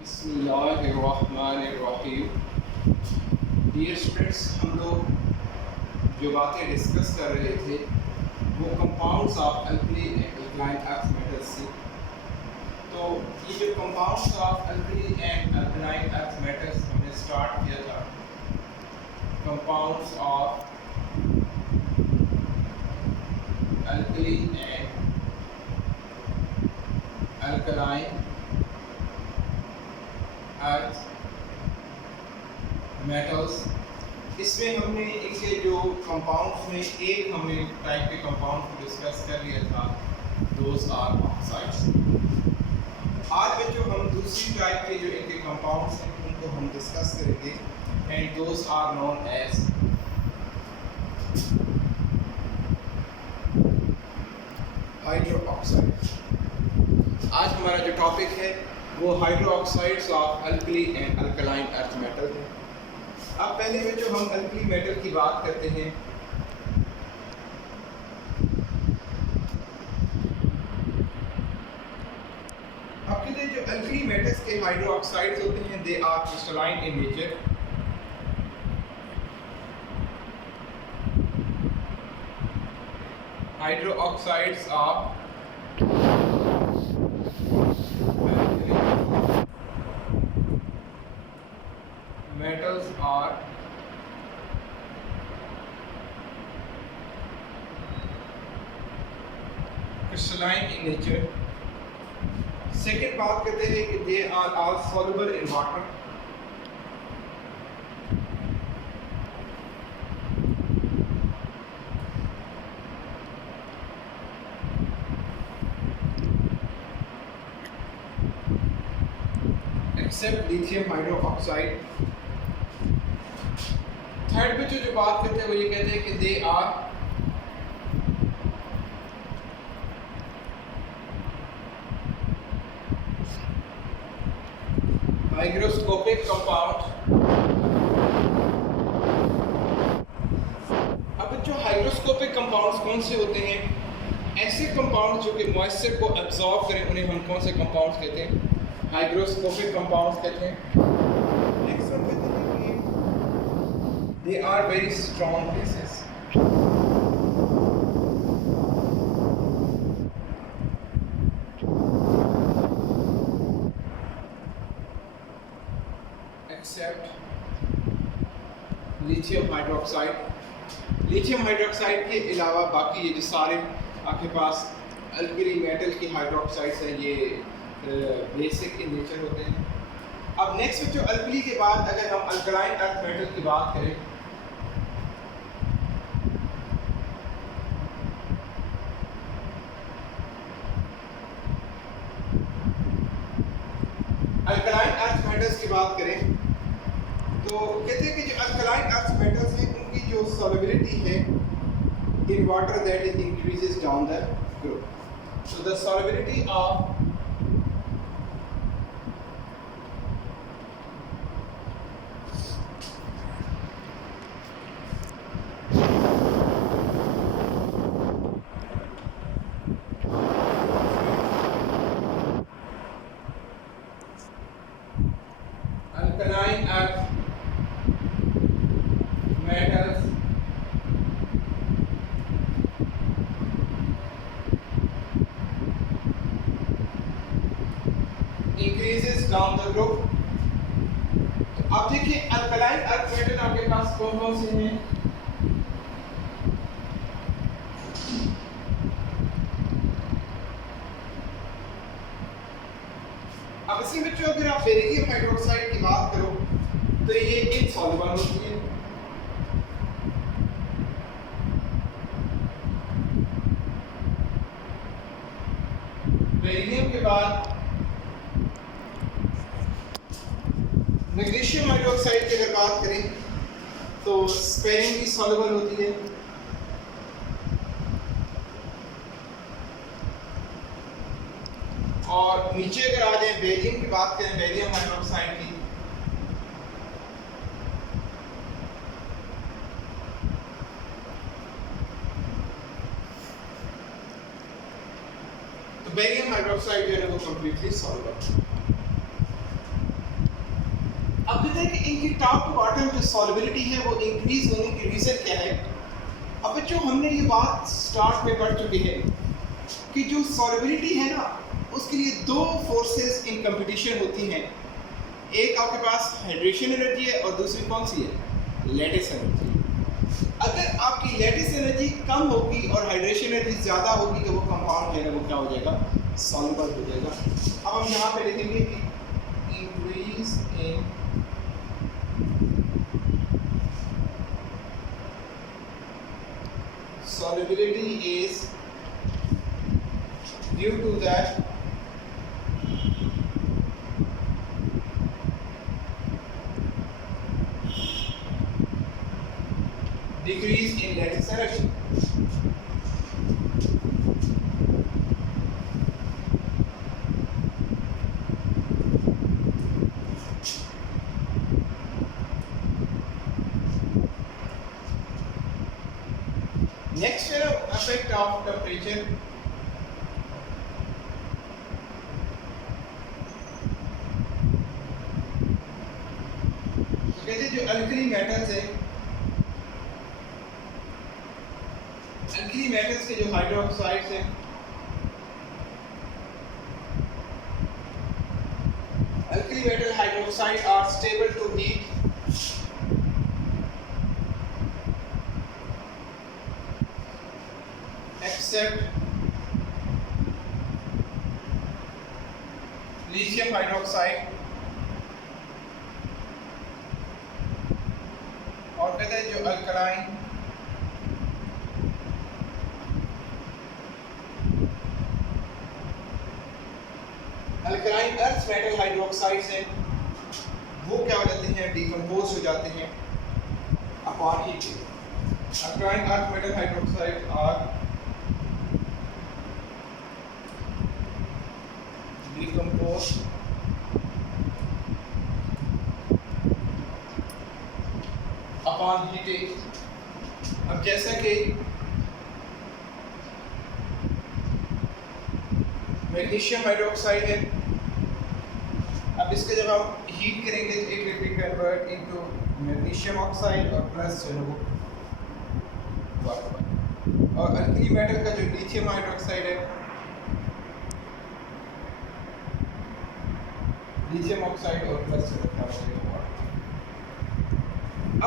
बिस्मिल्लाहिर्रहमानिर्रहीम। Dear students, हम लोग जो बातें डिस्कस कर रहे थे वो compounds of alkali and alkaline earth metals से। तो ये जो compounds of alkali and alkaline earth metals हमने स्टार्ट किया था, compounds of alkali and alkaline earth metals. इसमें हमने इनके जो कंपाउंड्स में एक हमने टाइप के कंपाउंड को डिस्कस कर लिया था, दोज आर ऑक्साइड्स। आज बच्चों हम दूसरी टाइप के जो इनके कंपाउंड्स हैं उनको हम डिस्कस करेंगे and those are known as hydro oxides. आज हमारा जो टॉपिक है वो hydro oxides of alkali and alkaline earth metal है। अब पहले में जो हम अल्कली मेटल की बात करते हैं, अब कहते हैं जो अल्कली मेटल्स के हाइड्रो ऑक्साइड्स होते हैं, they are crystalline in nature. Hydro oxides of metals are crystalline in nature। Second बात करते हैं कि they are all soluble in water। except lithium hydroxide। Third पे जो बात करते हैं वो ये कहते हैं कि दे आर हाइग्रोस्कोपिक कंपाउंड। अब जो हाइग्रोस्कोपिक कंपाउंड्स कौन से होते हैं? ऐसे कंपाउंड जो कि मॉइस्चर को एब्जॉर्ब करें, उन्हें हम कौन से कंपाउंड्स कहते हैं? हाइग्रोस्कोपिक कंपाउंड्स कहते हैं। नेक्स्ट वन कहते हैं they are very strong bases। except lithium hydroxide। lithium hydroxide के अलावा बाकी ये जो सारे आपके पास अल्कली मेटल की हाइड्रोक्साइड्स हैं, ये बेसिक इन नेचर होते हैं। अब नेक्स्ट जो अल्कली के बाद अगर हम अल्कलाइन अर्थ मेटल की बात करें, अल्कलाइन अर्थ मेटल्स की बात करें तो कहते हैं कि जो अल्कलाइन अर्थ मेटल्स हैं उनकी जो सॉल्युबिलिटी है in water that is increases down the group. So the solubility of alkaline earth metals increases down the group। तो अब देखिए अल्कलाइन अर्थ मेटल आपके पास कौन कौन से हैं? अब इसमें बच्चों अगर आप बेरिलियम हाइड्रोक्साइड की बात करो तो ये इनसॉल्युबल होती है। बेरिलियम के बाद मैग्नीशियम हाइड्रोक्साइड की अगर बात करें तो स्पेरिंगली सॉल्युबल होती है। और नीचे अगर आ जाए बेरियम की बात करें, बेरियम हाइड्रोक्साइड की, तो बेरियम हाइड्रोक्साइड जो है वो कंप्लीटली सॉल्युबल। कि टॉप टू बॉटम जो सॉल्युबिलिटी है वो इंक्रीज होने की रीज़न क्या है। अब बच्चों हमने ये बात स्टार्ट में पढ़ चुके हैं कि जो सॉल्युबिलिटी है ना उसके लिए दो फोर्सेस इन कंपटीशन होती हैं। एक आपके पास हाइड्रेशन एनर्जी है और दूसरी कौन सी है, लैटिस एनर्जी। अगर आपकी लैटिस एनर्जी कम होगी और हाइड्रेशन एनर्जी ज़्यादा होगी तो वो कंपाउंड जो है वो क्या हो जाएगा, सॉल्युबल हो जाएगा। अब हम यहाँ पे लिखेंगे कि increase in solubility is due to that decrease in lattice energy. Next effect of temperature. तो कहते जो अल्कली मेटल्स है, अल्कली मेटल्स के जो हाइड्रोक्साइड्स हैं, alkali metal hydroxide are stable to heat except lithium hydroxide। और कहते हैं जो अल्कलाइन अर्थ मेटल हाइड्रोक्साइड्स हैं वो क्या हो जाते हैं, डिकम्पोज हो जाते हैं upon heating. Alkaline earth metal hydroxide are decompose upon heating. अब जैसा कि मैग्नीशियम हाइड्रोक्साइड है, अब इसके जब हम हीट करेंगे तो it will be convert into magnesium oxide और प्लस जो है वो वाटर। और अल्कली मेटल का जो लिथियम हाइड्रोक्साइड है, लिथियम ऑक्साइड और प्लस से रखा हुआ है वाटर।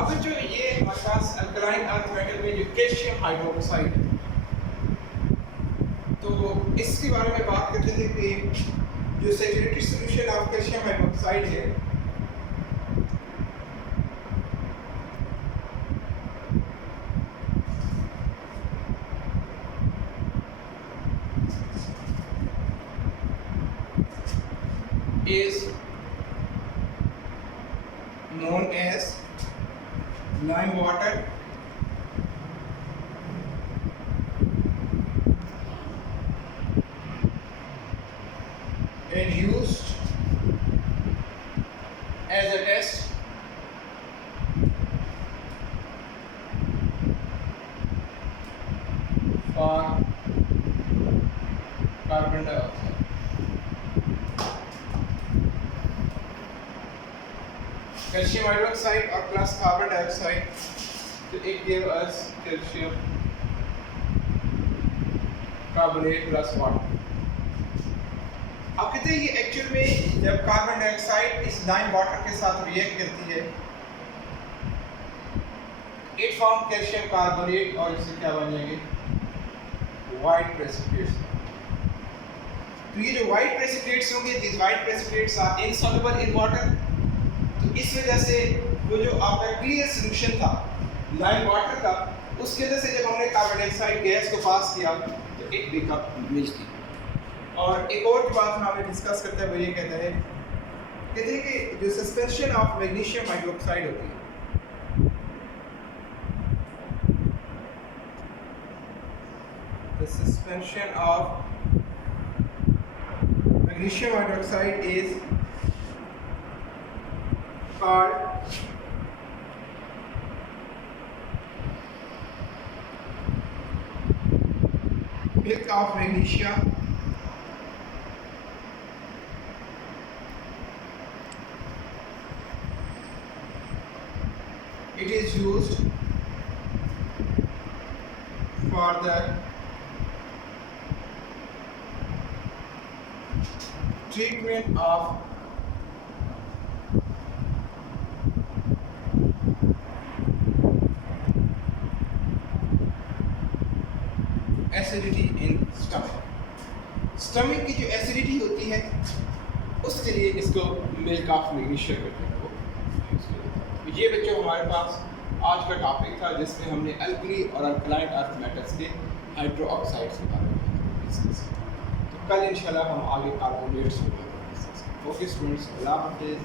अब जो ये हमारे पास अल्कलाइन अर्थ मेटल में जो कैल्शियम हाइड्रोक्साइड है, तो इसके बारे में बात करते थे कि जो saturated solution of calcium hydroxide है is known as lime water and used as a test for carbon dioxide। Calcium hydroxide और प्लस कार्बन डाइऑक्साइड, तो it give us calcium carbonate plus water. अब कहते हैं ये एक्चुअल में जब carbon dioxide इस लाइम वाटर के साथ रिएक्ट करती है, इट फॉर्म कैल्शियम कार्बोनेट और इससे क्या बन जाएंगे, वाइट प्रेसिपिटेट्स। तो ये जो वाइट प्रेसिपिटेट्स होंगे, this white precipitates are insoluble in water. तो इस वजह से वो जो आपका क्लियर सॉल्यूशन था लाइम वाटर का, उसकी वजह से जब हमने कार्बन डाइऑक्साइड गैस को पास किया तो इट बिकम मिल्की। और एक और की बात हमें डिस्कस करते हैं वो ये कहते हैं कि जो सस्पेंशन ऑफ मैग्नीशियम हाइड्रोक्साइड होती है, the suspension of magnesium hydroxide is called milk of magnesia it is used for the treatment of acidity in stomach की जो एसिडिटी होती है उसके लिए इसको मिल्क ऑफ मैग्नीशिया कहते हैं वो। ये बच्चों हमारे पास आज का टॉपिक था जिसमें हमने अल्कली और अल्कलाइन अर्थ मेटल्स के हाइड्रो ऑक्साइड्स के बारे में डिस्कस किया। तो कल इंशाल्लाह हम आगे कार्बोनेट्स के बारे में डिस्कस करेंगे। ओके स्टूडेंट्स, अल्लाह हाफिज़।